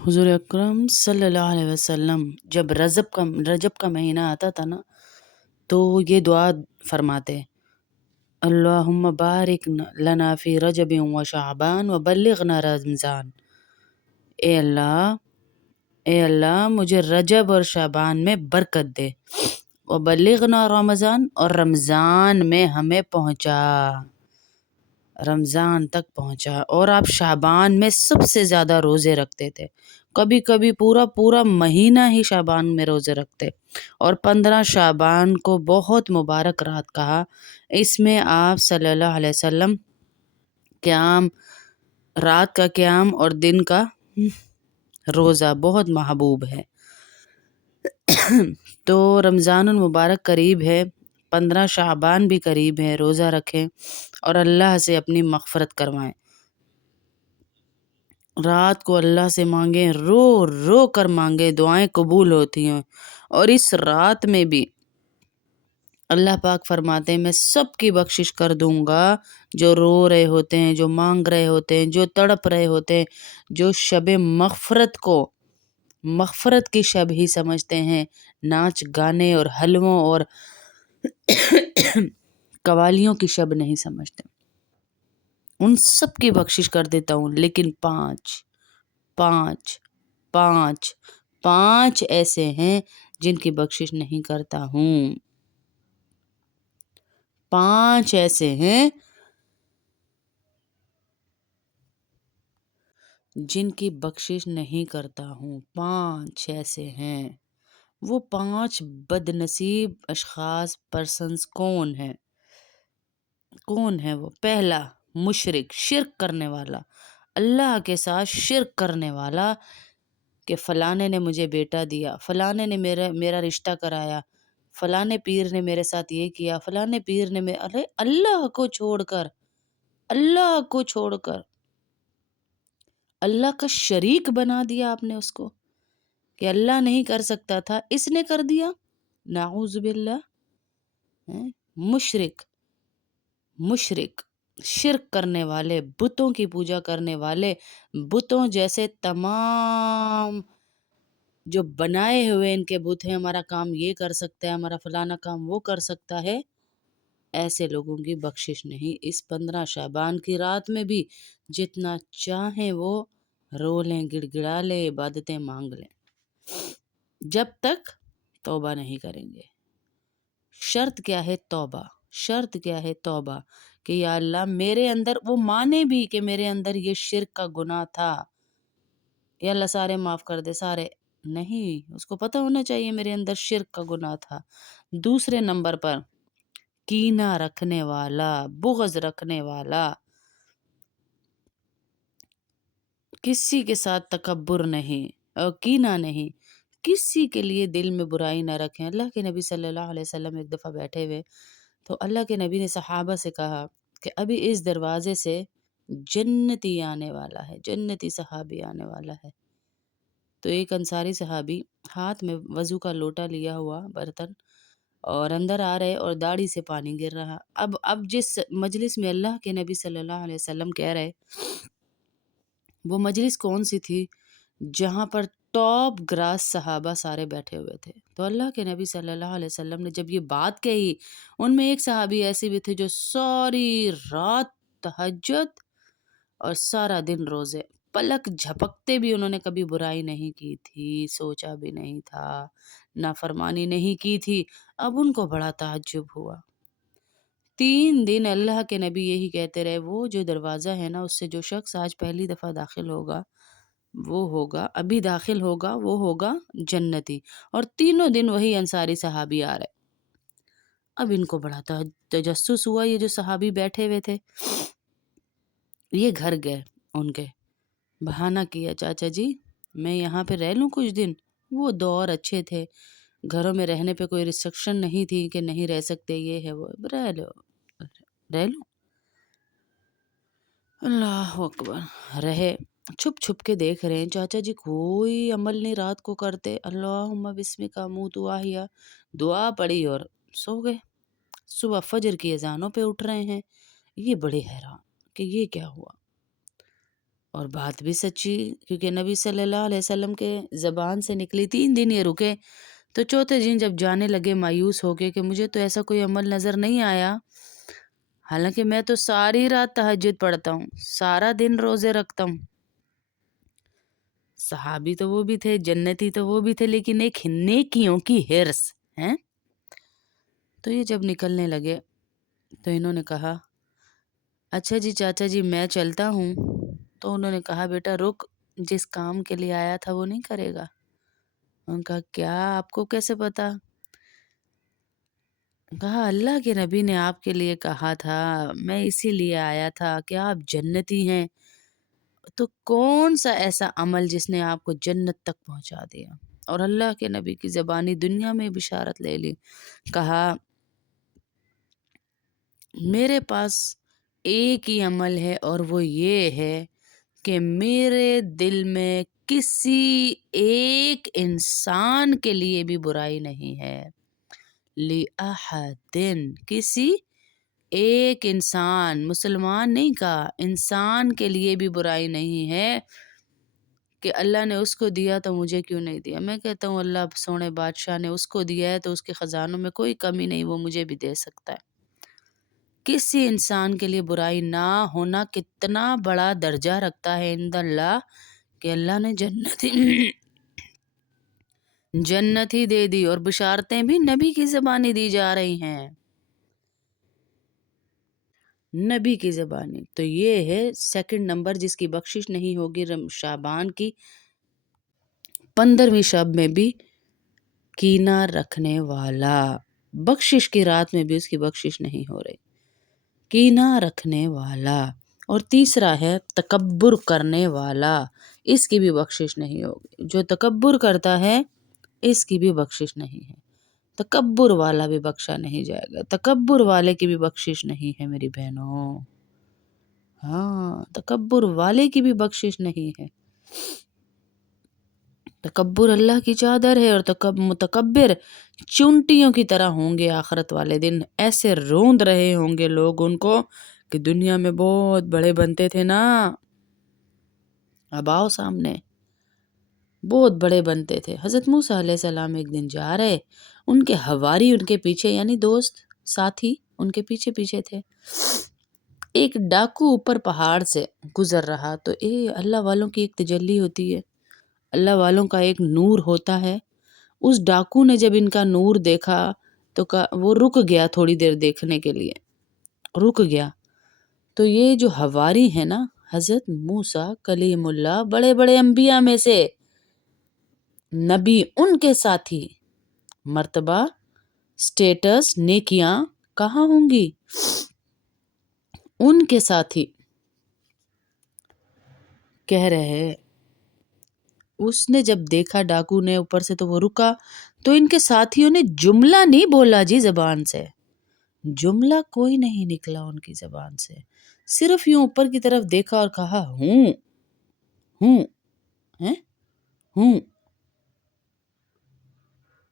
حضور اکرم صلی اللہ علیہ وسلم جب رجب کا مہینہ آتا تھا نا تو یہ دعا فرماتے، اللہم بارک لنا فی رجب و شعبان و بلغنا رمضان۔ اے اللہ مجھے رجب اور شعبان میں برکت دے، و بلغنا رمضان، اور رمضان میں ہمیں رمضان تک پہنچا۔ اور آپ شعبان میں سب سے زیادہ روزے رکھتے تھے، کبھی کبھی پورا مہینہ ہی شعبان میں روزے رکھتے، اور 15 شعبان کو بہت مبارک رات کہا۔ اس میں آپ صلی اللہ علیہ وسلم رات کا قیام اور دن کا روزہ بہت محبوب ہے۔ تو رمضان المبارک قریب ہے، 15 شعبان بھی قریب ہے، روزہ رکھیں اور اللہ سے اپنی مغفرت کروائیں۔ رات کو اللہ سے مانگیں، رو رو کر مانگیں، دعائیں قبول ہوتی ہیں۔ اور اس رات میں بھی اللہ پاک فرماتے ہیں میں سب کی بخشش کر دوں گا، جو رو رہے ہوتے ہیں، جو مانگ رہے ہوتے ہیں، جو تڑپ رہے ہوتے ہیں، جو شب مغفرت کی شب ہی سمجھتے ہیں، ناچ گانے اور حلووں اور قوالیوں کی شب نہیں سمجھتے، ان سب کی بخشش کر دیتا ہوں۔ لیکن پانچ ایسے ہیں جن کی بخشش نہیں کرتا ہوں، 5 ایسے ہیں جن کی بخشش نہیں کرتا ہوں، 5 ایسے ہیں۔ وہ 5 بد نصیب اشخاص پرسنز کون ہے وہ؟ پہلا، مشرک، شرک کرنے والا، اللہ کے ساتھ شرک کرنے والا، کہ فلانے نے مجھے بیٹا دیا، فلانے نے میرا رشتہ کرایا، فلانے پیر نے میرے ساتھ یہ کیا، فلانے پیر نے ارے اللہ کو چھوڑ کر اللہ کا شریک بنا دیا آپ نے اس کو، کہ اللہ نہیں کر سکتا تھا اس نے کر دیا، نعوذ باللہ۔ مشرک، شرک کرنے والے، بتوں کی پوجا کرنے والے، بتوں جیسے تمام جو بنائے ہوئے ان کے بت ہیں، ہمارا کام یہ کر سکتا ہے، ہمارا فلانا کام وہ کر سکتا ہے، ایسے لوگوں کی بخشش نہیں۔ اس 15 شعبان کی رات میں بھی جتنا چاہیں وہ رو لیں، گڑ گڑا لیں، عبادتیں مانگ لیں، جب تک توبہ نہیں کریں گے۔ شرط کیا ہے؟ توبہ، کہ یا اللہ میرے اندر، وہ مانے بھی کہ میرے اندر یہ شرک کا گناہ تھا، یا اللہ سارے معاف کر دے، سارے نہیں، اس کو پتہ ہونا چاہیے میرے اندر شرک کا گناہ تھا۔ دوسرے نمبر پر کینہ رکھنے والا، بغض رکھنے والا، کسی کے ساتھ تکبر نہیں اور کینہ نہیں، کسی کے لیے دل میں برائی نہ رکھیں۔ اللہ کے نبی صلی اللہ علیہ وسلم ایک دفعہ بیٹھے ہوئے تو اللہ کے نبی نے صحابہ سے کہا کہ ابھی اس دروازے سے جنتی آنے والا ہے، جنتی صحابی آنے والا ہے۔ تو ایک انصاری صحابی ہاتھ میں وضو کا لوٹا لیا ہوا برتن اور اندر آ رہے اور داڑھی سے پانی گر رہا۔ اب جس مجلس میں اللہ کے نبی صلی اللہ علیہ وسلم کہہ رہے، وہ مجلس کون سی تھی؟ جہاں پر ٹاپ گراس صحابہ سارے بیٹھے ہوئے تھے۔ تو اللہ کے نبی صلی اللہ علیہ وسلم نے جب یہ بات کہی، ان میں ایک صحابی ایسے بھی تھے جو ساری رات تہجد اور سارا دن روزے، پلک جھپکتے بھی انہوں نے کبھی برائی نہیں کی تھی، سوچا بھی نہیں تھا، نافرمانی نہیں کی تھی۔ اب ان کو بڑا تعجب ہوا۔ 3 دن اللہ کے نبی یہی کہتے رہے، وہ جو دروازہ ہے نا، اس سے جو شخص آج پہلی دفعہ داخل ہوگا، وہ ہوگا جنتی۔ اور تینوں دن وہی انصاری صحابی آ رہے۔ اب ان کو بڑا تجسس ہوا، یہ جو صحابی بیٹھے ہوئے تھے، یہ گھر گئے ان کے، بہانہ کیا، چاچا جی میں یہاں پہ رہ لوں کچھ دن۔ وہ دور اچھے تھے، گھروں میں رہنے پہ کوئی ریسٹرکشن نہیں تھی کہ نہیں رہ سکتے، یہ ہے وہ، رہ لو۔ اللہ اکبر، رہے، چھپ کے دیکھ رہے ہیں چاچا جی کوئی عمل نہیں رات کو کرتے، اللہم بسمک اموت واحیا، دعا پڑھی اور سو گئے۔ صبح فجر کی اذانوں پہ اٹھ رہے ہیں، یہ بڑے حیران کہ یہ کیا ہوا۔ اور بات بھی سچی، کیونکہ نبی صلی اللہ علیہ وسلم کے زبان سے نکلی 3 دن یہ رکے، تو چوتھے دن جب جانے لگے مایوس ہو کے کہ مجھے تو ایسا کوئی عمل نظر نہیں آیا، حالانکہ میں تو ساری رات تہجد پڑھتا ہوں، سارا دن روزے رکھتا ہوں، صحابی تو وہ بھی تھے، جنتی تو وہ بھی تھے، لیکن ایک نیکیوں کی ہرس ہے۔ تو یہ جب نکلنے لگے تو انہوں نے کہا اچھا جی چاچا جی میں چلتا ہوں، تو انہوں نے کہا بیٹا رک، جس کام کے لیے آیا تھا وہ نہیں کرے گا؟ انہوں نے کہا کیا، آپ کو کیسے پتا؟ کہا اللہ کے نبی نے آپ کے لیے کہا تھا، میں اسی لیے آیا تھا کہ آپ جنتی ہیں، تو کون سا ایسا عمل جس نے آپ کو جنت تک پہنچا دیا؟ اور اللہ کے نبی کی زبانی دنیا میں بشارت لے لی، کہا میرے پاس ایک ہی عمل ہے اور وہ یہ ہے کہ میرے دل میں کسی ایک انسان کے لیے بھی برائی نہیں ہے، لِأَحَدٍ، کسی ایک انسان، مسلمان نہیں کہا، انسان کے لیے بھی برائی نہیں ہے کہ اللہ نے اس کو دیا تو مجھے کیوں نہیں دیا۔ میں کہتا ہوں اللہ سونے بادشاہ نے اس کو دیا ہے تو اس کے خزانوں میں کوئی کمی نہیں، وہ مجھے بھی دے سکتا ہے۔ کسی انسان کے لیے برائی نہ ہونا کتنا بڑا درجہ رکھتا ہے عند اللہ کہ اللہ نے جنت ہی دے دی، اور بشارتیں بھی نبی کی زبانی دی جا رہی ہیں، نبی کی زبانی۔ تو یہ ہے سیکنڈ نمبر جس کی بخشش نہیں ہوگی، شعبان کی 15ویں شب میں بھی کینہ رکھنے والا، بخشش کی رات میں بھی اس کی بخشش نہیں ہو رہی، کینہ رکھنے والا۔ اور تیسرا ہے تکبر کرنے والا، اس کی بھی بخشش نہیں ہوگی، جو تکبر کرتا ہے اس کی بھی بخشش نہیں ہے، تکبر والا بھی بخشا نہیں جائے گا، تکبر والے کی بھی بخشش نہیں ہے میری بہنوں، ہاں تکبر والے کی بھی بخشش نہیں ہے۔ تکبر اللہ کی چادر ہے، اور متکبر چونٹیوں کی طرح ہوں گے آخرت والے دن، ایسے روند رہے ہوں گے لوگ ان کو کہ دنیا میں بہت بڑے بنتے تھے نا، اب آؤ سامنے، بہت بڑے بنتے تھے۔ حضرت موسیٰ علیہ السلام ایک دن جا رہے، ان کے حواری ان کے پیچھے، یعنی دوست ساتھی ان کے پیچھے پیچھے تھے، ایک ڈاکو اوپر پہاڑ سے گزر رہا، تو اللہ والوں کی ایک تجلی ہوتی ہے، اللہ والوں کا ایک نور ہوتا ہے، اس ڈاکو نے جب ان کا نور دیکھا تو وہ رک گیا، تھوڑی دیر دیکھنے کے لیے رک گیا۔ تو یہ جو حواری ہے نا، حضرت موسیٰ کلیم اللہ، بڑے بڑے انبیاء میں سے نبی، ان کے ساتھی، مرتبہ، سٹیٹس، نیکیاں کہاں ہوں گی؟ ان کے ساتھی کہہ رہے، اس نے جب دیکھا ڈاکو نے اوپر سے تو وہ رکا، تو ان کے ساتھیوں نے جملہ نہیں بولا جی، زبان سے جملہ کوئی نہیں نکلا ان کی زبان سے، صرف یوں اوپر کی طرف دیکھا اور کہا ہوں ہوں ہیں ہوں،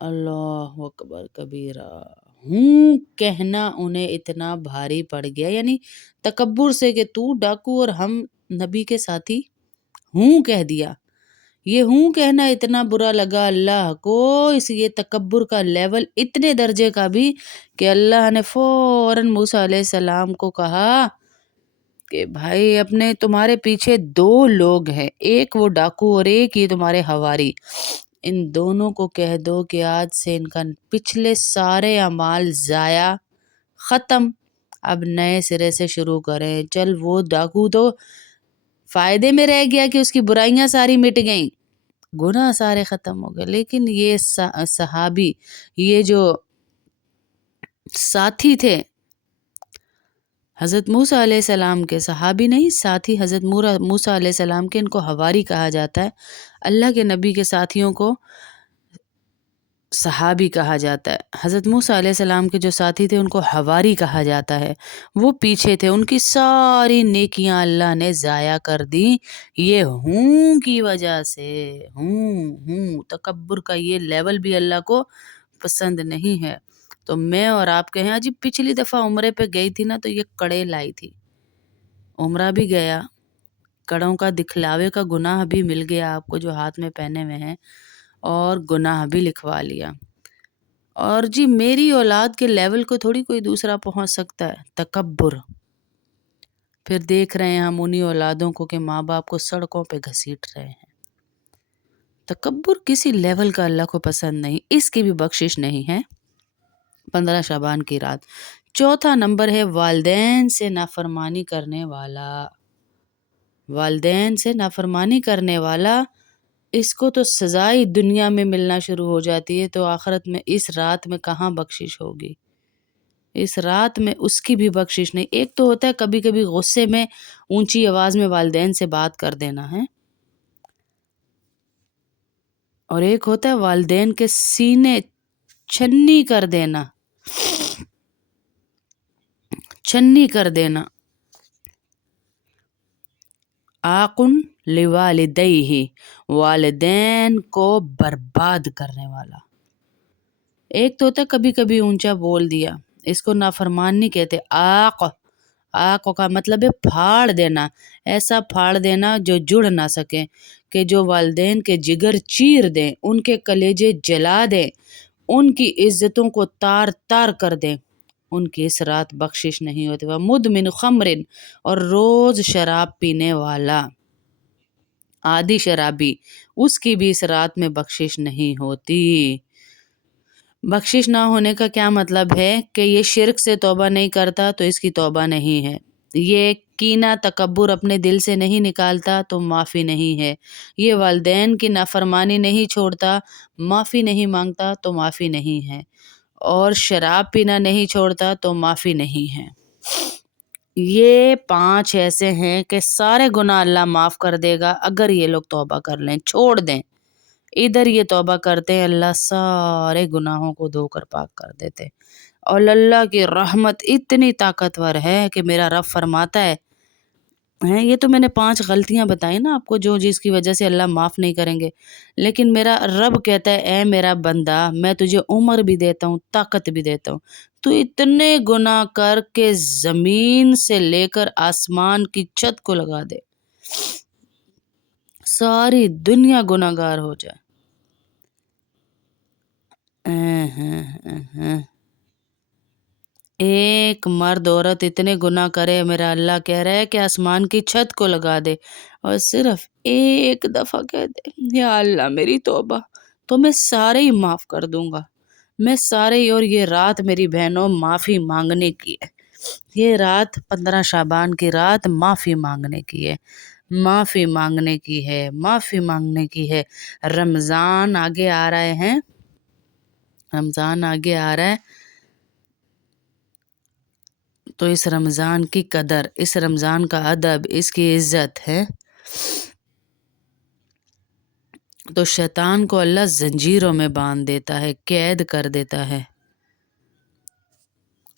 اللہ اکبر کبیرہ، ہوں کہنا انہیں اتنا بھاری پڑ گیا، یعنی تکبر سے کہ تو ڈاکو اور ہم نبی کے ساتھی، ہوں کہہ دیا، یہ ہوں کہنا اتنا برا لگا اللہ کو، اس یہ تکبر کا لیول اتنے درجے کا بھی کہ اللہ نے فوراً موسیٰ علیہ السلام کو کہا کہ بھائی اپنے تمہارے پیچھے 2 لوگ ہیں، ایک وہ ڈاکو اور ایک یہ تمہارے حواری، ان دونوں کو کہہ دو کہ آج سے ان کا پچھلے سارے اعمال ضائع، ختم، اب نئے سرے سے شروع کریں۔ چل وہ ڈاکو تو فائدے میں رہ گیا کہ اس کی برائیاں ساری مٹ گئیں، گناہ سارے ختم ہو گئے، لیکن یہ صحابی، یہ جو ساتھی تھے حضرت موسیٰ علیہ السلام کے، صحابی نہیں ساتھی، حضرت موسیٰ علیہ السلام کے، ان کو حواری کہا جاتا ہے، اللہ کے نبی کے ساتھیوں کو صحابی کہا جاتا ہے، حضرت موسیٰ علیہ السلام کے جو ساتھی تھے ان کو حواری کہا جاتا ہے، وہ پیچھے تھے، ان کی ساری نیکیاں اللہ نے ضائع کر دی، یہ ہوں کی وجہ سے، ہوں تکبر کا یہ لیول بھی اللہ کو پسند نہیں ہے۔ تو میں اور آپ کہیں جی پچھلی دفعہ عمرے پہ گئی تھی نا، تو یہ کڑے لائی تھی، عمرہ بھی گیا، کڑوں کا دکھلاوے کا گناہ بھی مل گیا آپ کو جو ہاتھ میں پہنے ہوئے ہیں، اور گناہ بھی لکھوا لیا۔ اور جی میری اولاد کے لیول کو تھوڑی کوئی دوسرا پہنچ سکتا ہے، تکبر۔ پھر دیکھ رہے ہیں ہم انہی اولادوں کو کہ ماں باپ کو سڑکوں پہ گھسیٹ رہے ہیں۔ تکبر کسی لیول کا اللہ کو پسند نہیں، اس کی بھی بخشش نہیں ہے۔ 15 شعبان کی رات۔ چوتھا نمبر ہے والدین سے نافرمانی کرنے والا۔ والدین سے نافرمانی کرنے والا، اس کو تو سزائی دنیا میں ملنا شروع ہو جاتی ہے، تو آخرت میں اس رات میں کہاں بخشش ہوگی؟ اس رات میں اس کی بھی بخشش نہیں۔ ایک تو ہوتا ہے کبھی کبھی غصے میں اونچی آواز میں والدین سے بات کر دینا ہے، اور ایک ہوتا ہے والدین کے سینے چھنی کر دینا، چھنی کر دینا۔ آقن لوالدیہ، والدین کو برباد کرنے والا۔ ایک تو ہوتا ہے کبھی کبھی اونچا بول دیا، اس کو نافرمان نہیں کہتے۔ آق کا مطلب ہے پھاڑ دینا، ایسا پھاڑ دینا جو جڑ نہ سکیں، کہ جو والدین کے جگر چیر دیں، ان کے کلیجے جلا دیں، ان کی عزتوں کو تار تار کر دیں، ان کی اس رات بخشش نہیں ہوتی۔ مدمن خمر، اور روز شراب پینے والا، عادی شرابی، اس کی بھی اس رات میں بخشش نہیں ہوتی۔ بخشش نہ ہونے کا کیا مطلب ہے کہ یہ شرک سے توبہ نہیں کرتا تو اس کی توبہ نہیں ہے، یہ کینہ تکبر اپنے دل سے نہیں نکالتا تو معافی نہیں ہے، یہ والدین کی نافرمانی نہیں چھوڑتا، معافی نہیں مانگتا تو معافی نہیں ہے، اور شراب پینا نہیں چھوڑتا تو معافی نہیں ہے۔ یہ 5 ایسے ہیں کہ سارے گناہ اللہ معاف کر دے گا اگر یہ لوگ توبہ کر لیں، چھوڑ دیں۔ ادھر یہ توبہ کرتے ہیں، اللہ سارے گناہوں کو دھو کر پاک کر دیتے، اور اللہ کی رحمت اتنی طاقتور ہے کہ میرا رب فرماتا ہے، یہ تو میں نے 5 غلطیاں بتائی نا آپ کو جو جس کی وجہ سے اللہ معاف نہیں کریں گے، لیکن میرا رب کہتا ہے اے میرا بندہ، میں تجھے عمر بھی دیتا ہوں، طاقت بھی دیتا ہوں، تو اتنے گناہ کر کے زمین سے لے کر آسمان کی چھت کو لگا دے، ساری دنیا گناہ گار ہو جائے۔ ایک مرد عورت اتنے گناہ کرے، میرا اللہ کہہ رہا ہے کہ آسمان کی چھت کو لگا دے، اور صرف ایک دفعہ کہہ دے یا اللہ میری توبہ، تو میں سارے ہی معاف کر دوں گا، میں سارے ہی۔ اور یہ رات میری بہنوں معافی مانگنے کی ہے، یہ رات 15 شعبان کی رات معافی مانگنے کی ہے، معافی مانگنے کی ہے، معافی مانگنے کی ہے۔ رمضان آگے آ رہے ہیں، رمضان آگے آ رہا ہے، تو اس رمضان کی قدر، اس رمضان کا ادب، اس کی عزت ہے، تو شیطان کو اللہ زنجیروں میں باندھ دیتا ہے، قید کر دیتا ہے۔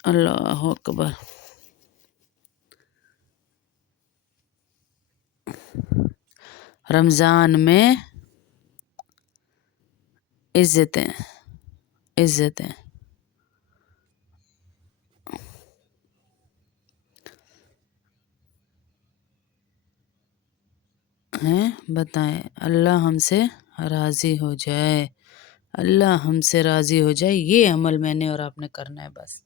اللہ اکبر۔ رمضان میں عزتیں ہیں، بتائیں، اللہ ہم سے راضی ہو جائے، اللہ ہم سے راضی ہو جائے، یہ عمل میں نے اور آپ نے کرنا ہے بس۔